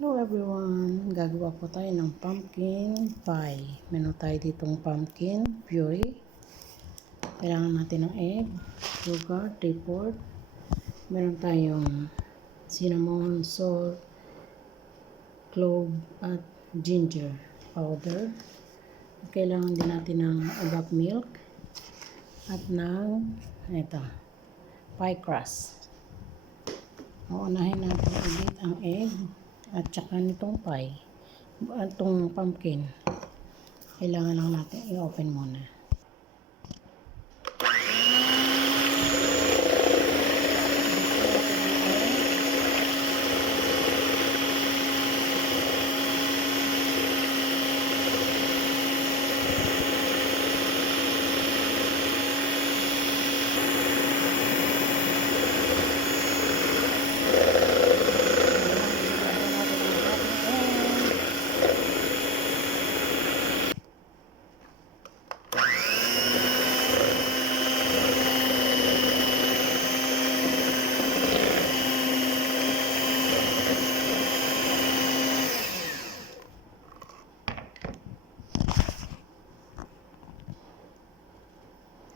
Hello everyone! Gagawa po tayo ng pumpkin pie. Meron tayo ditong pumpkin puree. Kailangan natin ng egg, sugar, 3/4. Meron tayong cinnamon, salt, clove, at ginger powder. Kailangan din natin ng evap milk at ng pie crust. Uunahin natin ulit ang egg at saka nitong pie, itong pumpkin. Kailangan lang natin i-open muna.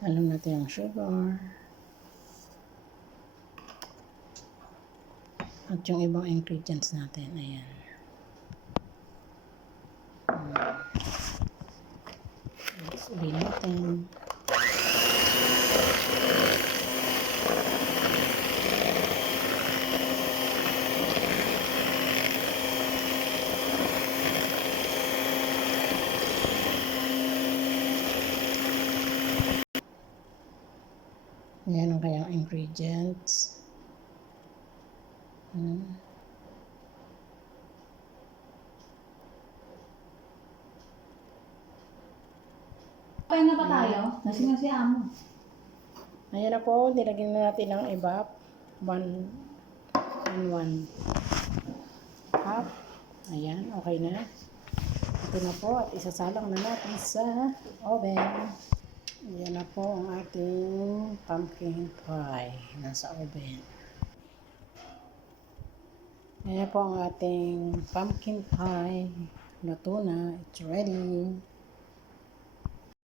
Alam natin ang sugar at yung ibang ingredients natin. Ayan. Let's ulit natin. Ayan ang kayang ingredients. Okay na ba tayo? Nasing na si Amo. Ayan na po, nilagyan na natin ng evap. 1 and 1 half. Ayan, okay na. Ito na po at isasalang na natin sa oven. Ayan na po ang ating pumpkin pie. Nasa oven. Ayan po ang ating pumpkin pie. Luto na. It's ready.